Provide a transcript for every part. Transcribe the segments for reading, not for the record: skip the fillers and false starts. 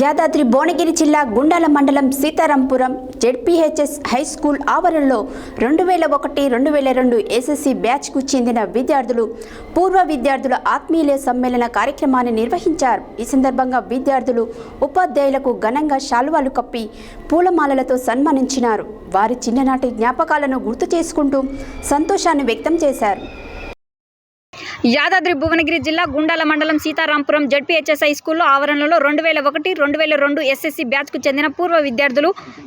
యాదాద్రి భువనగిరి జిల్లా గుండాల మండలం Sitarampuram ZPHS high school ఆవరణలో 2001-2002 ఎస్ఎస్సి బ్యాచ్కు చెందిన విద్యార్థులు పూర్వ విద్యార్థుల ఆత్మీయ సమ్మేళన కార్యక్రమాన్ని నిర్వహించారు. ఈ సందర్భంగా విద్యార్థులు ఉపాధ్యాయులకు ఘనంగా శాలువాలు కప్పి పూలమాలలతో సన్మానించినారు. వారి చిన్ననాటి జ్ఞాపకాలను గుర్తు చేసుకుంటూ సంతోషాన్ని వ్యక్తం చేశారు. యాదాద్రి భువనగిరి జిల్లా గుండాల మండలం సీతారాంపురం జెడ్పీహెచ్ఎస్ హై స్కూల్లో ఆవరణలో 2001-2002 ఎస్ఎస్సి బ్యాచ్కు చెందిన పూర్వ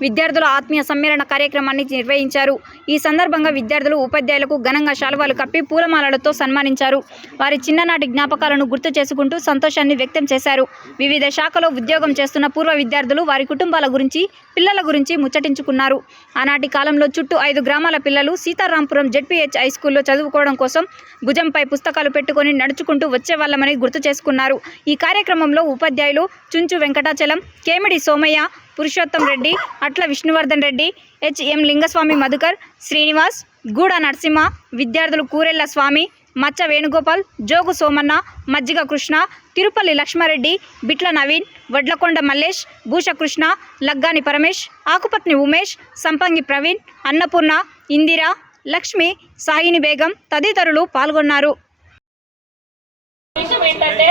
విద్యార్థుల ఆత్మీయ సమ్మేళన కార్యక్రమాన్ని నిర్వహించారు. ఈ సందర్భంగా విద్యార్థులు ఉపాధ్యాయులకు ఘనంగా శాలువాలు కప్పి పూలమాలలతో సన్మానించారు. వారి చిన్ననాటి జ్ఞాపకాలను గుర్తు చేసుకుంటూ సంతోషాన్ని వ్యక్తం చేశారు. వివిధ శాఖలో ఉద్యోగం చేస్తున్న పూర్వ విద్యార్థులు వారి కుటుంబాల గురించి, పిల్లల గురించి ముచ్చటించుకున్నారు. ఆనాటి కాలంలో చుట్టూ 5 గ్రామాల పిల్లలు సీతారాంపురం జెడ్పీహెచ్ హై స్కూల్లో చదువుకోవడం కోసం భుజంపై పుస్తకాలు పెట్టుకొని నడుచుకుంటూ వచ్చేవాళ్ళమని గుర్తు చేసుకున్నారు. ఈ కార్యక్రమంలో ఉపాధ్యాయులు చుంచు వెంకటాచలం, కేమిడి సోమయ్య, పురుషోత్తం రెడ్డి, అట్ల విష్ణువర్ధన్ రెడ్డి, హెచ్ఎం లింగస్వామి మధుకర్, శ్రీనివాస్, గూడ నరసింహ, విద్యార్థులు కూరెళ్ల స్వామి, మచ్చ వేణుగోపాల్, జోగు సోమన్న, మజ్జిగ కృష్ణ, తిరుపల్లి లక్ష్మారెడ్డి, బిట్ల నవీన్, వడ్లకొండ మల్లేష్, భూషకృష్ణ, లగ్గాని పరమేష్, ఆకుపత్ని ఉమేష్, సంపంగి ప్రవీణ్, అన్నపూర్ణ, ఇందిరా, లక్ష్మి, సాయిని బేగం తదితరులు పాల్గొన్నారు. ఏంటంటే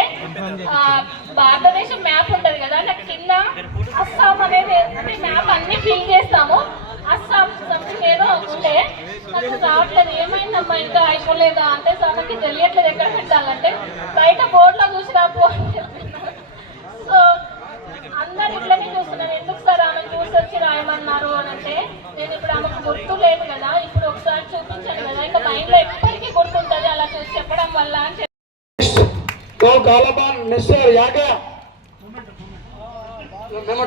భారతదేశం మ్యాప్ ఉంటుంది కదా, నాకు కింద అస్సాం అనేది అంటే మ్యాప్ అన్ని ఫిల్ చేస్తాము. అస్సాం సంథింగ్ ఏదో ఉంటే నాకు రావట్లేదు, ఏమైందమ్మా ఇంకా అయిపోలేదా అంటే నాకు తెలియట్లేదు ఎక్కడ పెట్టాలంటే బయట బోర్డులో చూసి రాపో అని చెప్పినారు. సో అందరు ఇట్లనే చూస్తున్నారు, ఎందుకు సార్ ఆమె చూసి వచ్చి రాయమన్నారు అని అంటే నేను ఇప్పుడు ఆమెకు గుర్తు లేదు కదా, ఇప్పుడు ఒకసారి చూపించాను కదా, ఇంకా మైండ్లో ఎప్పటికీ గుర్తుంటుంది అలా చూసి చెప్పడం వల్ల అని చెప్పి. तो कालाबान मिस्टर यागा मेमो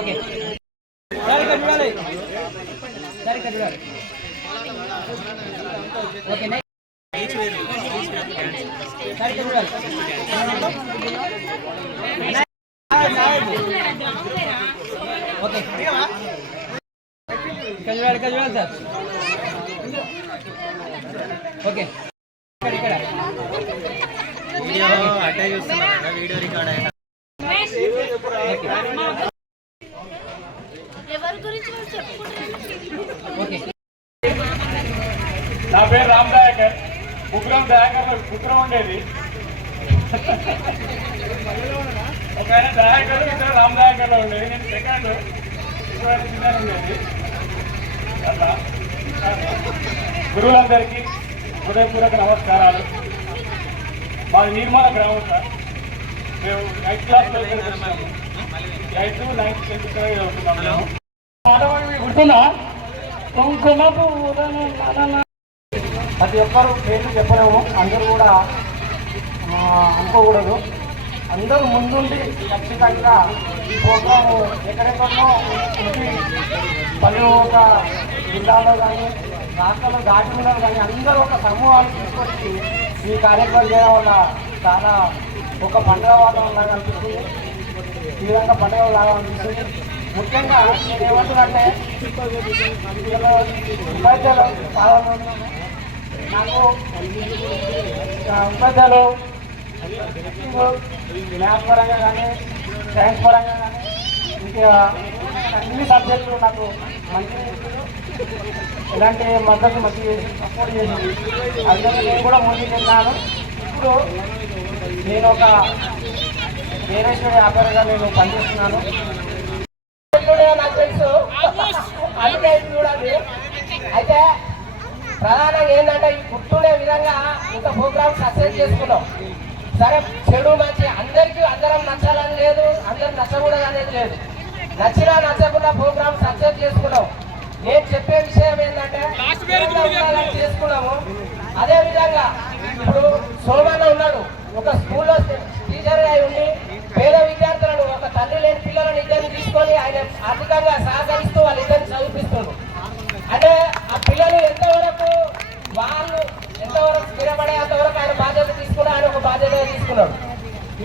ఓకే ఓకే ఇక్కడ వీడియో అటాచ్ చేస్తున్నారు, వీడియో రికార్డ్ అయ్యింది. నా పేరు రామ్ దయాకర్. ఉగ్రం దయాకర్ ఉగ్రం ఉండేది, ఒక ఆయన దయాకర్, ఇద్దరు రామ్ దయాకర్లో ఉండేది. నేను సెకండ్ ఉండేది. అట్లా గురువులందరికీ హృదయపూర్వక నమస్కారాలు. మాది నిర్మల గ్రామం సార్. మేము 9th క్లాస్లో 8th, 9th, 10th చదువుతున్నాము. గుర్తుందా? ప్రతి ఒక్కరు పేర్లు చెప్పలేము, అందరూ కూడా అనుకోకూడదు. అందరూ ముందుండి ఖచ్చితంగా ఈ ప్రోగ్రాము ఎక్కడెక్కడో పలు ఒక జిల్లాలో కానీ రాష్ట్రంలో దాటి ఉన్నారు కానీ అందరూ ఒక సమూహాలు తీసుకొచ్చి ఈ కార్యక్రమం చేయడం వల్ల చాలా ఒక పండుగ వాతావరణం లాగా అనిపిస్తుంది. ఈ విధంగా పండుగ లాగా అనిపిస్తుంది. ముఖ్యంగా నేను ఏమంటున్నానంటే ఉపాధ్యాయులు చాలా నాకు ఉపాధ్యాయులు మ్యాథ్స్ పరంగా కానీ సైన్స్ పరంగా కానీ ఇంకా అన్ని సబ్జెక్టులు నాకు మంచి ఇలాంటి మద్దతు మంచి సపోర్ట్ చేసింది. అందుకని నేను కూడా ముందుకు వెళ్ళాను. ఇప్పుడు నేను ఒక వేరేశ్వరి వ్యాపారంగా నేను పనిచేస్తున్నాను. నాకు తెలుసు అందుకే చూడాలి. అయితే ప్రధానంగా ఏంటంటే ఈ గుర్తుండే విధంగా ఇంకా ప్రోగ్రామ్ సక్సెస్ చేసుకున్నాం. సరే చెడు మంచి అందరం నచ్చాలని లేదు, అందరు నచ్చకూడదు అనేది లేదు. నచ్చినా నచ్చకుండా ప్రోగ్రామ్ సక్సెస్ చేసుకున్నాం. నేను చెప్పే విషయం ఏంటంటే చేసుకున్నాము. అదే విధంగా ఇప్పుడు ఆర్థికంగా సహకరిస్తూ వాళ్ళిద్దరిని చదివిపిస్తున్నారు. అంటే ఆ పిల్లలు ఎంతవరకు వాళ్ళు ఎంతవరకు స్థిరపడే అంతవరకు ఆయన బాధ్యత తీసుకుని ఆయన ఒక బాధ్యత తీసుకున్నాడు.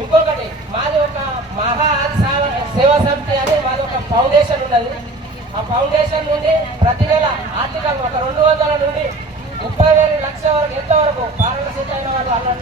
ఇంకొకటి మాది ఒక మహా సేవా సమితి అని మాది ఒక ఫౌండేషన్ ఉన్నది. ఆ ఫౌండేషన్ నుండి ప్రతి నెల ఆర్థికంగా ఒక 200 నుండి 30,000 లక్షల వరకు ఎంతవరకు పాలన సిద్ధమైన వాళ్ళు